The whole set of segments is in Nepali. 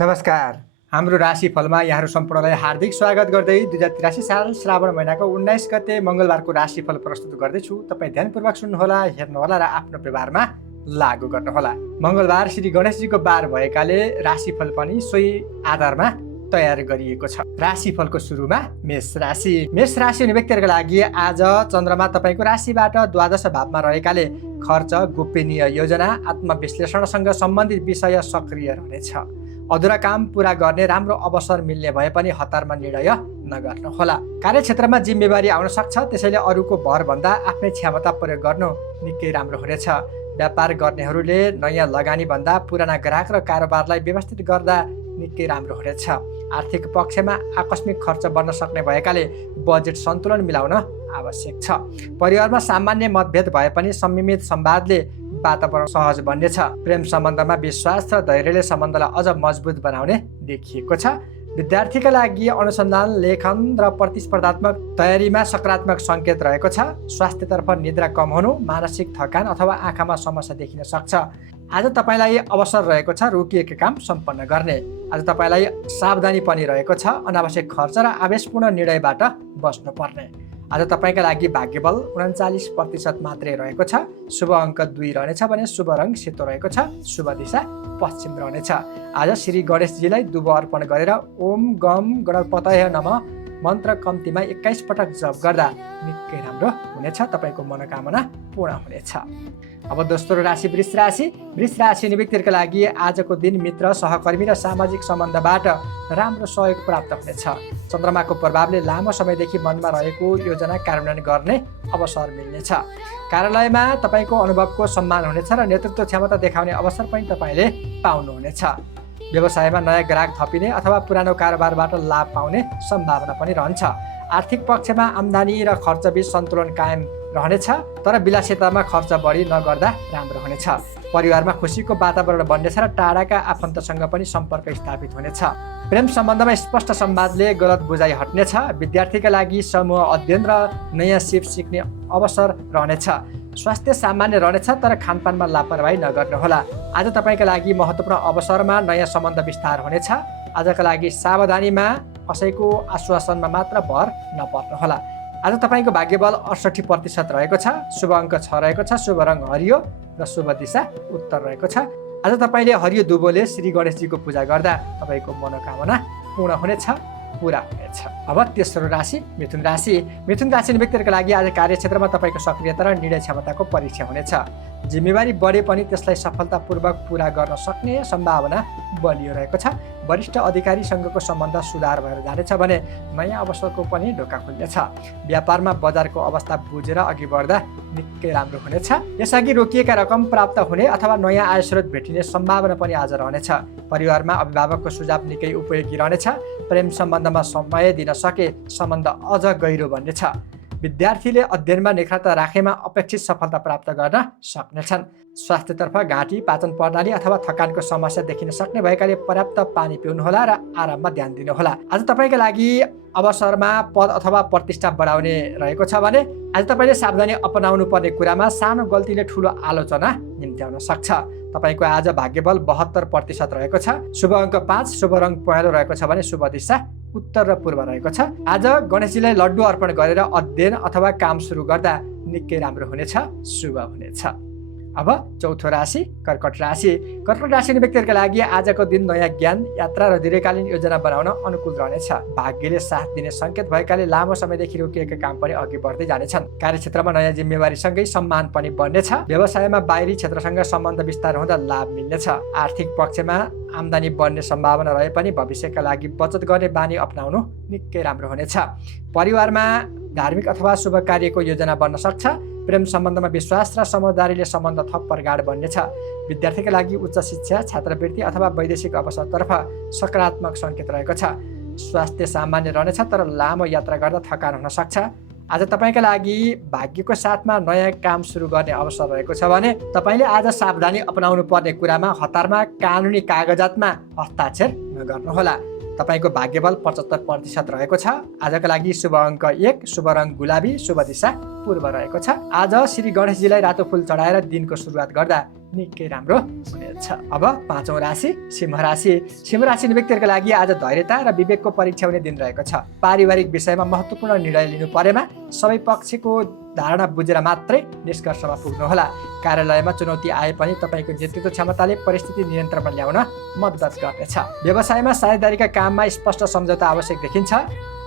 नमस्कार। हाम्रो राशिफलमा यहाँहरू सम्पूर्णलाई हार्दिक स्वागत गर्दै 2083 साल श्रावण महिनाको 19 गते मङ्गलबारको राशिफल प्रस्तुत गर्दैछु। तपाईँ ध्यानपूर्वक सुन्नुहोला, हेर्नुहोला र आफ्नो व्यवहारमा लागू गर्नुहोला। मङ्गलबार श्री गणेशजीको बार भएकाले राशिफल पनि सोही आधारमा तयार गरिएको छ। राशिफलको सुरुमा मेष राशि। मेष राशि हुने व्यक्तिहरूको लागि आज चन्द्रमा तपाईँको राशिबाट द्वादश भावमा रहेकाले खर्च, गोपनीय योजना, आत्मविश्लेषणसँग सम्बन्धित विषय सक्रिय रहनेछ। अधुरा काम पूरा गर्ने राम्रो अवसर मिल्ने भए पनि हतारमा निर्णय नगर्नुहोला। कार्यक्षेत्रमा जिम्मेवारी आउन सक्छ, त्यसैले अरूको भरभन्दा आफ्नै क्षमता प्रयोग गर्नु निकै राम्रो हुनेछ। व्यापार गर्नेहरूले नयाँ लगानी भन्दा पुराना ग्राहक र कारोबारलाई व्यवस्थित गर्दा निकै राम्रो हुनेछ। आर्थिक पक्षमा आकस्मिक खर्च बढ्न सक्ने भएकाले बजेट सन्तुलन मिलाउन आवश्यक छ। परिवारमा सामान्य मतभेद भए पनि संयमित संवादले वातावरण सहज बन्नेछ। प्रेम सम्बन्धमा विश्वास र धैर्यले सम्बन्धलाई अझ मजबुत बनाउने देखिएको छ। विद्यार्थीका लागि अनुसन्धान, लेखन र प्रतिस्पर्धात्मक तयारीमा सकारात्मक सङ्केत रहेको छ। स्वास्थ्यतर्फ निद्रा कम हुनु, मानसिक थकान अथवा आँखामा समस्या देखिन सक्छ। आज तपाईँलाई अवसर रहेको छ रोकिएको काम सम्पन्न गर्ने। आज तपाईँलाई सावधानी पनि रहेको छ। अनावश्यक खर्च र आवेशपूर्ण निर्णयबाट बस्नुपर्ने। आज तपाईँका लागि भाग्यबल 39% मात्रै रहेको छ। शुभ अङ्क 2 रहनेछ भने शुभ रङ सेतो रहेको छ। शुभ दिशा पश्चिम रहनेछ। आज श्री गणेशजीलाई दुबो अर्पण गरेर ओम गम गणपतये नमः मन्त्र कम्तीमा 21 पटक जप गर्दा निकै राम्रो हुनेछ। तपाईँको मनोकामना पूर्ण हुनेछ। अब दोस्रो राशि वृष राशि। वृष राशि हुने व्यक्तिहरूका लागि आजको दिन मित्र, सहकर्मी र सामाजिक सम्बन्धबाट राम्रो सहयोग प्राप्त हुनेछ। चन्द्रमाको प्रभावले लामो समयदेखि मनमा रहेको योजना कार्यान्वयन गर्ने अवसर मिल्नेछ। कार्यालयमा तपाईँको अनुभवको सम्मान हुनेछ र नेतृत्व क्षमता देखाउने अवसर पनि तपाईँले पाउनुहुनेछ। व्यवसायमा नयाँ ग्राहक थपिने अथवा पुरानो कारोबारबाट लाभ पाउने सम्भावना पनि रहन्छ। आर्थिक पक्षमा आम्दानी र खर्चबीच सन्तुलन कायम रहनेछ, तर विलासितामा खर्च बढी नगर्दा राम्रो हुनेछ। परिवारमा खुसीको वातावरण बन्नेछ र टाढाका आफन्तसँग पनि सम्पर्क स्थापित हुनेछ। प्रेम सम्बन्धमा स्पष्ट संवादले गलत बुझाइ हट्नेछ। विद्यार्थीका लागि समूह अध्ययन र नयाँ सिप सिक्ने अवसर रहनेछ। स्वास्थ्य सामान्य रहनेछ, तर खानपानमा लापरवाही नगर्नुहोला। आज तपाईँका लागि महत्त्वपूर्ण अवसरमा नयाँ सम्बन्ध विस्तार हुनेछ। आजका लागि सावधानीमा कसैको आश्वासनमा मात्र भर नपर्नुहोला। आज तपाईँको भाग्यबल 68% रहेको छ। शुभ अङ्क 6 रहेको छ। शुभ रङ हरियो र शुभ दिशा उत्तर रहेको छ। आज तपाईँले हरियो दुबोले श्री गणेशजीको पूजा गर्दा तपाईँको मनोकामना पूर्ण हुनेछ, पुरा हुनेछ। अब तेस्रो राशि मिथुन राशि। मिथुन राशि व्यक्तिहरूका लागि आज कार्यक्षेत्रमा तपाईँको सक्रियता र निर्णय क्षमताको परीक्षा हुनेछ। जिम्मेवारी बढे पनि त्यसलाई सफलतापूर्वक पुरा गर्न सक्ने सम्भावना बलियो रहेको छ। वरिष्ठ अधिकारीसँगको सम्बन्ध सुधार भएर जानेछ भने नयाँ अवसरको पनि ढोका खुल्नेछ। व्यापारमा बजारको अवस्था बुझेर अघि बढ्दा निकै राम्रो हुनेछ। यसअघि रोकिएका रकम प्राप्त हुने अथवा नयाँ आय स्रोत भेटिने सम्भावना पनि आज रहनेछ। परिवारमा अभिभावकको सुझाव निकै उपयोगी रहनेछ। प्रेम सम्बन्धमा समय दिन सके सम्बन्ध अझ गहिरो बन्नेछ। विद्यार्थीले अध्ययनमा निरन्तरता राखेमा अपेक्षित सफलता प्राप्त गर्न सक्नेछन्। स्वास्थ्यतर्फ घाँटी, पाचन प्रणाली अथवा थकानको समस्या देखिन सक्ने भएकाले पर्याप्त पानी पिउनुहोला र आराममा ध्यान दिनुहोला। आज तपाईँका लागि अवसरमा पद अथवा प्रतिष्ठा बढाउने रहेको छ भने आज तपाईँले सावधानी अपनाउनु पर्ने कुरामा सानो गल्तीले ठुलो आलोचना निम्त्याउन सक्छ। तपाईँको आज भाग्यबल 72% रहेको छ। शुभ अङ्क 5, शुभ रङ पहेँलो रहेको छ भने शुभ दिशा उत्तर र पूर्व रहेको छ। आज गणेशजीलाई लड्डु अर्पण गरेर अध्ययन अथवा काम सुरु गर्दा निकै राम्रो हुनेछ, शुभ हुनेछ। अब चौथो राशि कर्कट राशि। कर्कट राशि व्यक्तिहरूका लागि आजको दिन नयाँ ज्ञान, यात्रा र दीर्घकालीन योजना बनाउन अनुकूल रहनेछ। भाग्यले साथ दिने सङ्केत भएकाले लामो समयदेखि रोकिएका काम पनि अघि बढ्दै जानेछन्। कार्यक्षेत्रमा नयाँ जिम्मेवारीसँगै सम्मान पनि बढ्नेछ। व्यवसायमा बाहिरी क्षेत्रसँग सम्बन्ध विस्तार हुँदा लाभ मिल्नेछ। आर्थिक पक्षमा आम्दानी बढ्ने सम्भावना रहे पनि भविष्यका लागि बचत गर्ने बानी अपनाउनु निकै राम्रो हुनेछ। परिवारमा धार्मिक अथवा शुभ कार्यको योजना बन्न सक्छ। प्रेम सम्बन्धमा विश्वास र समझदारीले सम्बन्ध थप प्रगाढ बन्नेछ। विद्यार्थीका लागि उच्च शिक्षा, छात्रवृत्ति अथवा वैदेशिक अवसरतर्फ सकारात्मक सङ्केत रहेको छ। स्वास्थ्य सामान्य रहनेछ, तर लामो यात्रा गर्दा थकान हुन सक्छ। आज तपाईँका लागि भाग्यको साथमा नयाँ काम सुरु गर्ने अवसर रहेको छ भने तपाईँले आज सावधानी अपनाउनु पर्ने कुरामा हतारमा कानुनी कागजातमा हस्ताक्षर नगर्नुहोला। तपाईँको भाग्यबल 75% रहेको छ। आजका लागि शुभ अङ्क 1, शुभ रङ गुलाबी, शुभ दिशा पूर्व रहेको छ। आज श्री गणेशजीलाई रातो फुल चढाएर दिनको सुरुवात गर्दा निकै राम्रो हुनेछ। अब 5औं राशि सिंह राशि। सिंह राशि व्यक्तिहरूको लागि आज धैर्यता र विवेकको परीक्षा हुने दिन रहेको छ। पारिवारिक विषयमा महत्त्वपूर्ण निर्णय लिनु परेमा सबै पक्षको धारणा बुझेर मात्रै निष्कर्षमा पुग्नुहोला। कार्यालयमा चुनौती आए पनि तपाईँको नेतृत्व क्षमताले परिस्थिति नियन्त्रणमा ल्याउन मद्दत गर्नेछ। व्यवसायमा साझेदारीका काममा स्पष्ट सम्झौता आवश्यक देखिन्छ।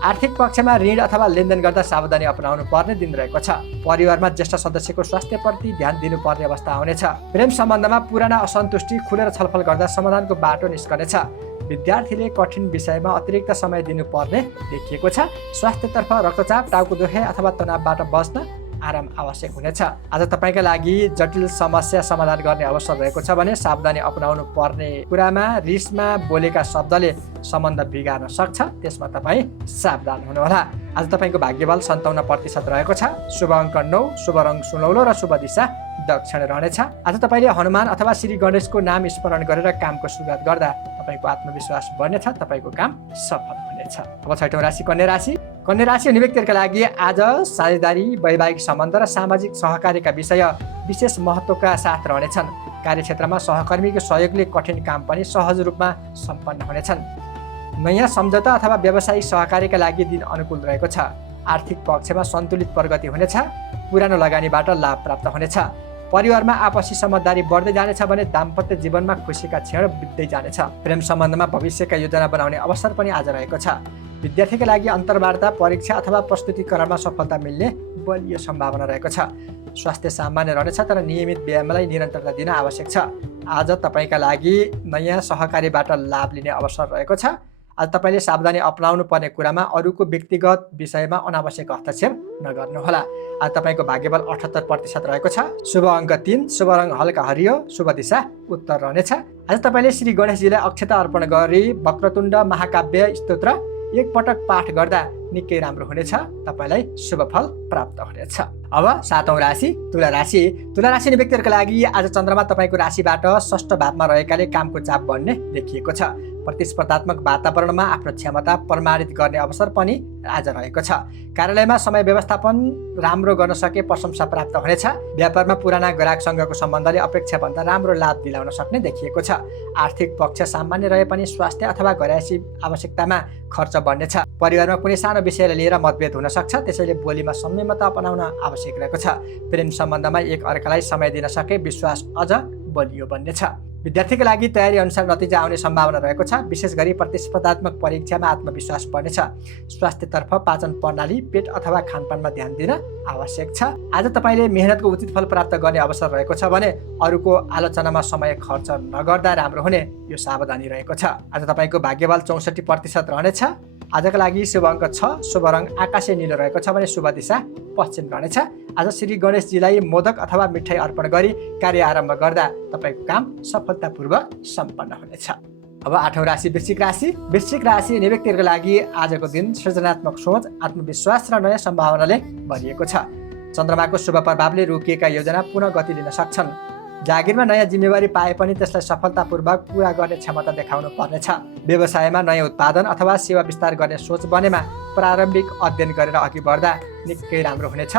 आर्थिक पक्षमा ऋण अथवा लेनदेन गर्दा सावधानी अपनाउनु पर्ने दिन रहेको छ। परिवारमा ज्येष्ठ सदस्यको स्वास्थ्यप्रति ध्यान दिनुपर्ने अवस्था आउनेछ। प्रेम सम्बन्धमा पुराना असन्तुष्टि खुलेर छलफल गर्दा समाधानको बाटो निस्कनेछ। विद्यार्थीले कठिन विषयमा अतिरिक्त समय दिनुपर्ने देखिएको छ। स्वास्थ्यतर्फ रक्तचाप, टाउको दुखे अथवा तनावबाट बस्न आराम आवश्यक हुनेछ। आज तपाईँका लागि जटिल समस्या समाधान गर्ने अवसर रहेको छ भने सावधानी अपनाउनु पर्ने कुरामा रिसमा बोलेका शब्दले सम्बन्ध बिगार्न सक्छ, त्यसमा तपाईँ सावधान हुनुहोला। आज तपाईँको भाग्यबल 57% रहेको छ। शुभ अङ्क 9, शुभ रङ सुनौलो र शुभ दिशा दक्षिण रहनेछ। आज तपाईँले हनुमान अथवा श्री गणेशको नाम स्मरण गरेर कामको सुरुवात गर्दा तपाईँको आत्मविश्वास बढ्नेछ, तपाईँको काम सफल हुनेछ। अब 6औं राशि कन्या राशि। कन्या राशि हुने व्यक्तिहरूका लागि आज साझेदारी, वैवाहिक सम्बन्ध र सामाजिक सहकार्यका विषय विशेष महत्त्वका साथ रहनेछन्। कार्यक्षेत्रमा सहकर्मीको सहयोगले कठिन काम पनि सहज रूपमा सम्पन्न हुनेछन्। नयाँ सम्झौता अथवा व्यावसायिक सहकार्यका लागि दिन अनुकूल रहेको छ। आर्थिक पक्षमा सन्तुलित प्रगति हुनेछ। पुरानो लगानीबाट लाभ प्राप्त हुनेछ। परिवारमा आपसी समझदारी बढ्दै जानेछ भने दाम्पत्य जीवनमा खुसीका क्षण बित्दै जानेछ। प्रेम सम्बन्धमा भविष्यका योजना बनाउने अवसर पनि आज रहेको छ। विद्यार्थीका लागि अन्तर्वार्ता, परीक्षा अथवा प्रस्तुतिकरणमा सफलता मिल्ने बलियो सम्भावना रहेको छ। स्वास्थ्य सामान्य रहनेछ तर नियमित व्यायामलाई निरन्तरता दिन आवश्यक छ। आज तपाईँका लागि नयाँ सहकारीबाट लाभ लिने अवसर रहेको छ। आज तपाईँले सावधानी अपनाउनु पर्ने कुरामा अरूको व्यक्तिगत विषयमा अनावश्यक हस्तक्षेप नगर्नुहोला। आज तपाईँको भाग्यबल 78% रहेको छ। शुभ अङ्क 3, शुभ रङ हल्का हरियो, शुभ दिशा उत्तर रहनेछ। आज तपाईँले श्री गणेशजीलाई अक्षता अर्पण गरी वक्रतुण्ड महाकाव्य स्तोत्र एकपटक पाठ गर्दा निकै राम्रो हुनेछ। तपाईँलाई शुभ फल प्राप्त हुनेछ। अब 7औं राशि तुला राशि। तुला राशि व्यक्तिहरूका लागि आज चन्द्रमा तपाईँको राशिबाट षष्ठ भावमा रहेकाले कामको चाप बढ्ने देखिएको छ। प्रतिस्पर्धात्मक वातावरणमा आफ्नो क्षमता प्रमाणित गर्ने अवसर पनि आज रहेको छ। कार्यालयमा समय व्यवस्थापन राम्रो गर्न सके प्रशंसा प्राप्त हुनेछ। व्यापारमा पुराना ग्राहकसँगको सम्बन्धले अपेक्षाभन्दा राम्रो लाभ दिलाउन सक्ने देखिएको छ। आर्थिक पक्ष सामान्य रहे पनि स्वास्थ्य अथवा घरयासी आवश्यकतामा खर्च बढ्नेछ। परिवारमा कुनै सानो विषयलाई लिएर मतभेद हुन सक्छ, त्यसैले बोलीमा संयमता अपनाउन आवश्यक रहेको छ। प्रेम सम्बन्धमा एक अर्कालाई समय दिन सके विश्वास अझ बलियो बन्नेछ। विद्यार्थीका लागि तयारी अनुसार नतिजा आउने सम्भावना रहेको छ। विशेष गरी प्रतिस्पर्धात्मक परीक्षामा आत्मविश्वास बढ्नेछ। स्वास्थ्यतर्फ पाचन प्रणाली, पेट अथवा खानपानमा ध्यान दिन आवश्यक छ। आज तपाईँले मेहनतको उचित फल प्राप्त गर्ने अवसर रहेको छ भने अरूको आलोचनामा समय खर्च नगर्दा राम्रो हुने यो सावधानी रहेको छ। आज तपाईँको भाग्यबल 64% रहनेछ। आजका लागि शुभ अङ्क 6, शुभ रङ आकाशे नीलो रहेको छ भने शुभ दिशा पश्चिम रहनेछ। आज श्री गणेशजीलाई मोदक अथवा मिठाई अर्पण गरी कार्य आरम्भ गर्दा तपाईँको काम सफलतापूर्वक सम्पन्न हुनेछ। अब 8औं राशि वृश्चिक राशि। वृश्चिक राशि हुने व्यक्तिहरूको लागि आजको दिन सृजनात्मक सोच, आत्मविश्वास र नयाँ सम्भावनाले भरिएको छ। चन्द्रमाको शुभ प्रभावले रोकिएका योजना पुनः गति लिन सक्छन्। जागिरमा नयाँ जिम्मेवारी पाए पनि त्यसलाई सफलतापूर्वक पूरा गर्ने क्षमता देखाउनु पर्नेछ। व्यवसायमा नयाँ उत्पादन अथवा सेवा विस्तार गर्ने सोच बनेमा प्रारम्भिक अध्ययन गरेर अघि बढ्दा निकै राम्रो हुनेछ,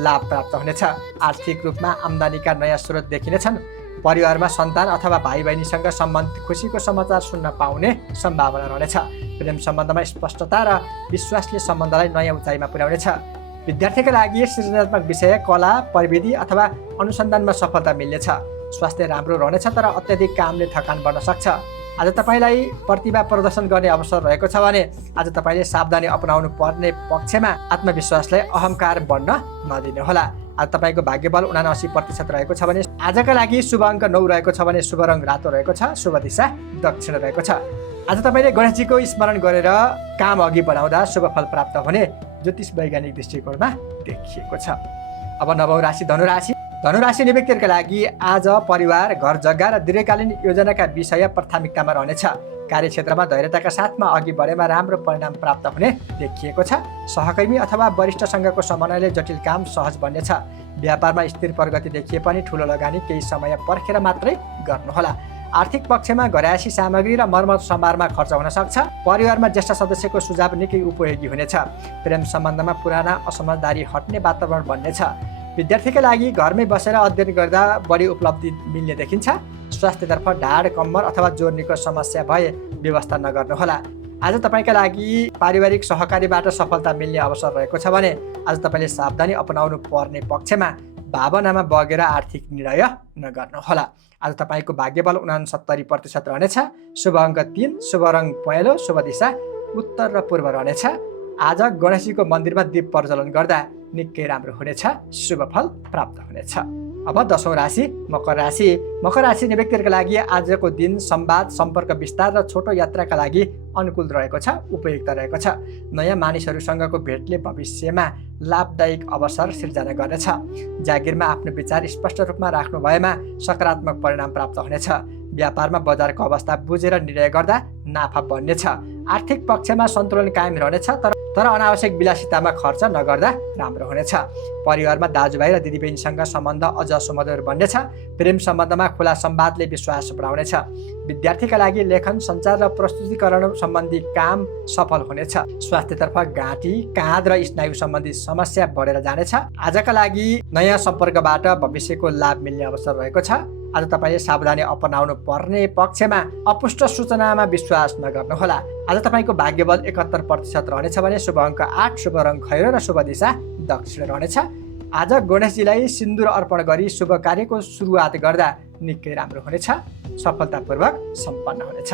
लाभ प्राप्त हुनेछ। आर्थिक रूपमा आम्दानीका नयाँ स्रोत देखिनेछन्। परिवारमा सन्तान अथवा भाइ बहिनीसँग सम्बन्धित खुसीको समाचार सुन्न पाउने सम्भावना रहनेछ। प्रेम सम्बन्धमा स्पष्टता र विश्वासले सम्बन्धलाई नयाँ उचाइमा पुर्याउनेछ। विद्यार्थीका लागि सृजनात्मक विषय, कला, प्रविधि अथवा अनुसन्धानमा सफलता मिल्नेछ। स्वास्थ्य राम्रो रहनेछ तर अत्याधिक कामले थकान बढ्न सक्छ। आज तपाईँलाई प्रतिभा प्रदर्शन गर्ने अवसर रहेको छ भने आज तपाईँले सावधानी अपनाउनु पर्ने पक्षमा आत्मविश्वासलाई अहङ्कार बढ्न नदिनुहोला। आज तपाईँको भाग्यबल 79% रहेको छ भने आजका लागि शुभ अङ्क 9 रहेको छ भने शुभ रङ रातो रहेको छ, शुभ दिशा दक्षिण रहेको छ। आज तपाईँले गणेशजीको स्मरण गरेर काम अघि बढाउँदा शुभ फल प्राप्त हुने ज्योतिष वैज्ञानिक दृष्टिकोणमा देखिएको छ। अब 9औं राशि धनुराशि। धनुराशि व्यक्तिहरूका लागि आज परिवार, घर जग्गा र दीर्घकालीन योजनाका विषय प्राथमिकतामा रहनेछ। कार्यक्षेत्रमा धैर्यताका साथमा अघि बढेमा राम्रो परिणाम प्राप्त हुने देखिएको छ। सहकर्मी अथवा वरिष्ठसँगको समन्वयले जटिल काम सहज बन्नेछ। व्यापारमा स्थिर प्रगति देखिए पनि ठुलो लगानी केही समय पर्खेर मात्रै गर्नुहोला। आर्थिक पक्षमा घरयासी सामग्री र मर्मत सम्भारमा खर्च हुन सक्छ। परिवारमा ज्येष्ठ सदस्यको सुझाव निकै उपयोगी हुनेछ। प्रेम सम्बन्धमा पुराना असमझदारी हट्ने वातावरण बन्नेछ। विद्यार्थीका लागि घरमै बसेर अध्ययन गर्दा बढी उपलब्धि मिल्ने देखिन्छ। स्वास्थ्यतर्फ ढाड, कम्मर अथवा जोर्नीको समस्या भए व्यवस्था नगर्नुहोला। आज तपाईँका लागि पारिवारिक सहकारीबाट सफलता मिल्ने अवसर रहेको छ भने आज तपाईँले सावधानी अपनाउनु पर्ने पक्षमा भावनामा बगेर आर्थिक निर्णय नगर्नुहोला। आज तपाईँको भाग्यबल 69% रहनेछ। शुभ अङ्क 3, शुभ रङ पहेँलो, शुभ दिशा उत्तर र पूर्व रहनेछ। आज गणेशजीको मन्दिरमा दीप प्रज्वलन गर्दा निकै राम्रो हुनेछ, शुभ फल प्राप्त हुनेछ। अब 10औं राशि मकर राशि। मकर राशि व्यक्तिहरूका लागि आजको दिन संवाद, सम्पर्क विस्तार र छोटो यात्राका लागि अनुकूल रहेको छ, उपयुक्त रहेको छ। नयाँ मानिसहरूसँगको भेटले भविष्यमा लाभदायक अवसर सिर्जना गर्नेछ। जागिरमा आफ्नो विचार स्पष्ट रूपमा राख्नु भएमा सकारात्मक परिणाम प्राप्त हुनेछ। व्यापारमा बजारको अवस्था बुझेर निर्णय गर्दा नाफा बढ्नेछ। आर्थिक पक्षमा सन्तुलन कायम रहनेछ, तर अनावश्यक विलासितामा खर्च नगर्दा राम्रो हुनेछ। परिवारमा दाजुभाइ र दिदीबहिनीसँग सम्बन्ध अझ सुमधुर बन्नेछ। प्रेम सम्बन्धमा खुला संवादले विश्वास बढाउनेछ। विद्यार्थीका लागि लेखन, सञ्चार र प्रस्तुतिकरण सम्बन्धी काम सफल हुनेछ। स्वास्थ्यतर्फ घाँटी, काँध र स्नायु सम्बन्धी समस्या बढेर जानेछ। आजका लागि नयाँ सम्पर्कबाट भविष्यको लाभ मिल्ने अवसर रहेको छ। आज तपाईँले सावधानी अपनाउनु पर्ने पक्षमा अपुष्ट सूचनामा विश्वास नगर्नुहोला। आज तपाईँको भाग्यबल 71% रहनेछ भने शुभ अङ्क 8, शुभ रङ खैरो र शुभ दिशा दक्षिण रहनेछ। आज गणेशजीलाई सिन्दुर अर्पण गरी शुभ कार्यको सुरुवात गर्दा निकै राम्रो हुनेछ, सफलतापूर्वक सम्पन्न हुनेछ।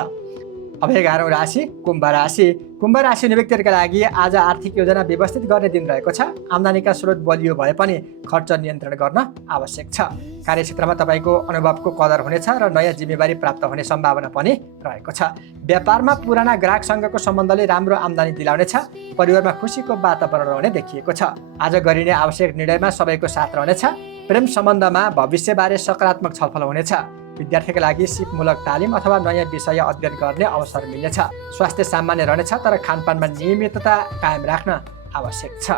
अब 11औं राशि कुम्भ राशि। कुम्भ राशि व्यक्तिहरूका लागि आज आर्थिक योजना व्यवस्थित गर्ने दिन रहेको छ। आम्दानीका स्रोत बलियो भए पनि खर्च नियन्त्रण गर्न आवश्यक छ। कार्यक्षेत्रमा तपाईँको अनुभवको कदर हुनेछ र नयाँ जिम्मेवारी प्राप्त हुने सम्भावना पनि रहेको छ। व्यापारमा पुराना ग्राहकसँगको सम्बन्धले राम्रो आम्दानी दिलाउनेछ। परिवारमा खुसीको वातावरण रहने देखिएको छ। आज गरिने आवश्यक निर्णयमा सबैको साथ रहनेछ। प्रेम सम्बन्धमा भविष्यबारे सकारात्मक छलफल हुनेछ। विद्यार्थीका लागि सिपमूलक तालिम अथवा नयाँ विषय अध्ययन गर्ने अवसर मिल्नेछ। स्वास्थ्य सामान्य रहनेछ, तर खानपानमा नियमितता कायम राख्न आवश्यक छ।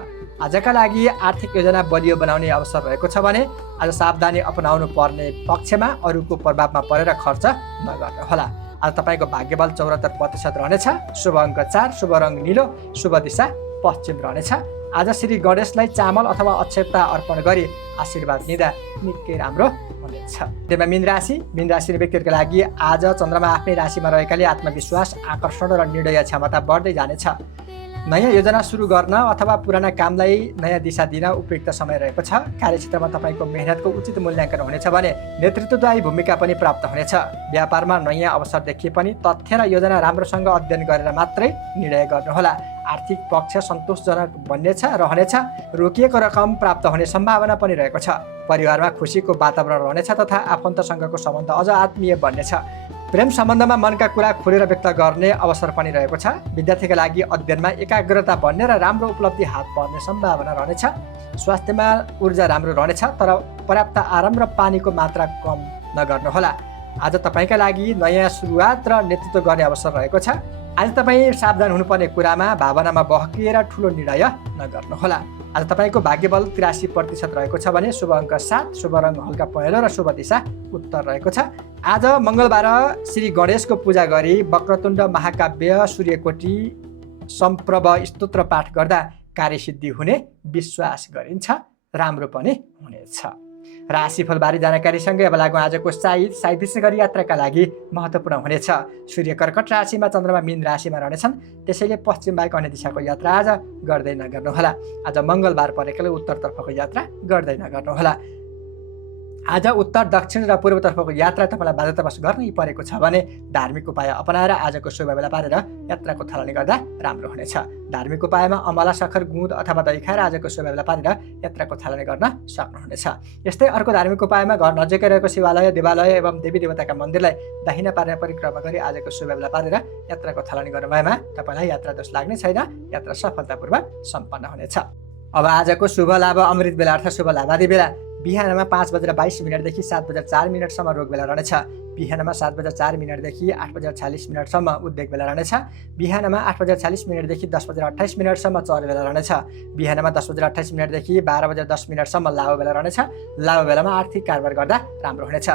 आजका लागि आर्थिक योजना बलियो बनाउने अवसर रहेको छ भने आज सावधानी अपनाउनु पर्ने पक्षमा अरूको प्रभावमा परेर खर्च नगर्नुहोला। आज तपाईँको भाग्यबल 74% रहनेछ। शुभ अङ्क 4, शुभ रङ नीलो, शुभ दिशा पश्चिम रहनेछ। आज श्री गणेशलाई चामल अथवा अक्षता अर्पण गरी आशीर्वाद लिँदा निकै राम्रो हुनेछ। त्यसमा मीन राशि व्यक्तिहरूका लागि आज चन्द्रमा आफ्नै राशिमा रहेकाले आत्मविश्वास, आकर्षण र निर्णय क्षमता बढ्दै जानेछ। नयाँ योजना सुरु गर्न अथवा पुराना कामलाई नयाँ दिशा दिन उपयुक्त समय रहेको छ। कार्यक्षेत्रमा तपाईँको मेहनतको उचित मूल्याङ्कन हुनेछ भने नेतृत्वदायी भूमिका पनि प्राप्त हुनेछ। व्यापारमा नयाँ अवसर देखिए पनि तथ्य र योजना राम्रोसँग अध्ययन गरेर मात्रै निर्णय गर्नुहोला। आर्थिक पक्ष सन्तोषजनक रहनेछ। रोकिएको रकम प्राप्त हुने सम्भावना पनि रहेको छ। परिवारमा खुसीको वातावरण रहनेछ तथा आफन्तसँगको सम्बन्ध अझ आत्मीय बन्नेछ। प्रेम सम्बन्धमा मनका कुरा खुलेर व्यक्त गर्ने अवसर पनि रहेको छ। विद्यार्थीका लागि अध्ययनमा एकाग्रता बढ्ने र राम्रो उपलब्धि हात पर्ने सम्भावना रहनेछ। स्वास्थ्यमा ऊर्जा राम्रो रहनेछ, तर पर्याप्त आराम र पानीको मात्रा कम नगर्नुहोला। आज तपाईँका लागि नयाँ सुरुवात र नेतृत्व गर्ने अवसर रहेको छ। आज तपाईँ सावधान हुनुपर्ने कुरामा भावनामा बहकिएर ठुलो निर्णय नगर्नुहोला। आज तपाईँको भाग्यबल 83% रहेको छ भने शुभ अङ्क 7, शुभ रङ हल्का पहेँलो र शुभ दिशा उत्तर रहेको छ। आज मङ्गलबार श्री गणेशको पूजा गरी वक्रतुण्ड महाकाव्य, सूर्यकोटी, सम्प्रभ स्तोत्र पाठ गर्दा कार्यसिद्धि हुने विश्वास गरिन्छ, राम्रो पनि हुनेछ। राशिफलबारे जानकारीसँगै अब लागौँ आजको साइद विशेष गरी यात्राका लागि महत्त्वपूर्ण हुनेछ। सूर्य कर्कट राशिमा, चन्द्रमा मीन राशिमा रहनेछन्, त्यसैले पश्चिम बाहेक अन्य दिशाको यात्रा आज गर्दै नगर्नुहोला। आज मङ्गलबार परेकाले उत्तरतर्फको यात्रा गर्दै नगर्नुहोला। आज उत्तर, दक्षिण र पूर्वतर्फको यात्रा तपाईँलाई बाध्यतावश गर्नै परेको छ भने धार्मिक उपाय अपनाएर आजको शुभ बेला पारेर यात्राको थालनी गर्दा राम्रो हुनेछ। धार्मिक उपायमा अमला, सखर, गुँद अथवा दही खाएर आजको शुभ बेला पारेर यात्राको थालनी गर्न सक्नुहुनेछ। यस्तै अर्को धार्मिक उपायमा घर नजिकै रहेको शिवालय, देवालय एवं देवी देवताका मन्दिरलाई दाहिना पारेर परिक्रमा गरी आजको शुभ बेला पारेर यात्राको थालनी गर्नु भएमा तपाईँलाई यात्रा दोष लाग्ने छैन, यात्रा सफलतापूर्वक सम्पन्न हुनेछ। अब आजको शुभ लाभ अमृत बेला अर्थात् शुभ लाभादि बेला बिहानमा 5:22 देखि 7:04 सम्म रोग बेला रहनेछ। बिहानमा 7:04 8:46 उद्योग बेला रहनेछ। बिहानमा 8:46 10:28 चर बेला रहनेछ। बिहानमा 10:28 12:10 लाभो बेला रहनेछ। लाभो बेलामा आर्थिक कारोबार गर्दा राम्रो हुनेछ।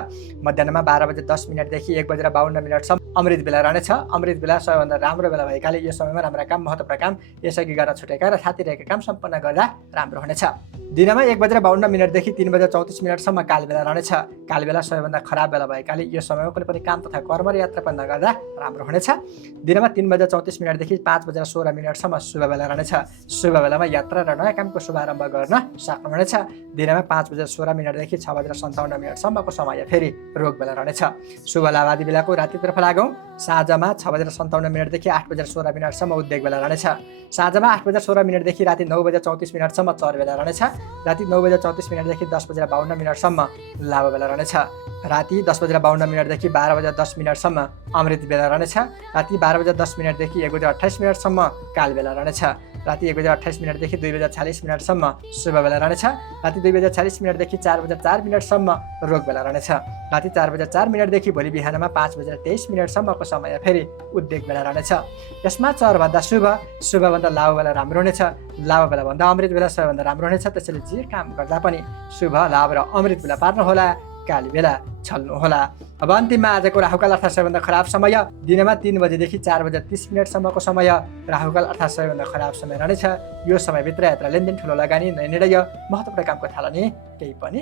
मध्याह्नमा 12:10 1:52 अमृत बेला रहनेछ। अमृत बेला सबैभन्दा राम्रो बेला भएकाले यो समयमा राम्रा काम महत्त्वपूर्ण काम यसअघि गर्न छुटेका र थातिरहेका काम सम्पन्न गर्दा राम्रो हुनेछ। दिनमा 1:52 3:34 काल बेला रहनेछ। काल बेला सबैभन्दा खराब बेला भएकाले यो समयमा कुनै पनि काम तथा कर्म र यात्रा पनि नगर्दा राम्रो हुनेछ। दिनमा 3:34 5:16 शुभ बेला रहनेछ। शुभ बेलामा यात्रा र नयाँ कामको शुभारम्भ गर्न सक्नुहुनेछ। दिनमा 5:16 6:57 समय फेरि रोग बेला रहनेछ। शुभ लाभ आदि बेलाको रातितर्फ लागौँ। साँझमा 6:57 8:16 उद्योग बेला रहनेछ। साँझमा 8:16 राति 9:34 चर बेला रहनेछ। राति 9:34 10:52 लाभ बेला रहनेछ। राति 10:52 12:10 अमृत बेला रहनेछ। राति 12:10 1:28 काल बेला रहनेछ। राति 1:28 2:40 शुभ बेला रहनेछ। राति 2:40 4:04 रोग बेला रहनेछ। राति 4:04 भोलि बिहानमा 5:23 समय फेरि उद्योग बेला रहनेछ। यसमा चरभन्दा शुभभन्दा लाभ बेला राम्रो हुनेछ। लाभ बेला भन्दा अमृत बेला सबैभन्दा राम्रो हुनेछ। त्यसैले जे काम गर्दा पनि शुभ लाभ र अमृत बेला पार्नुहोला, काली बेला छल्नुहोला। अब अन्तिममा आजको राहुकाल अर्थात् सबैभन्दा खराब समय दिनमा 3 4:30 समय राहुकाल अर्थात् सबैभन्दा खराब समय रहनेछ। यो समयभित्र यात्रा लेनदेन ठुलो लगानी निर्णय महत्त्वपूर्ण कामको थालनी केही पनि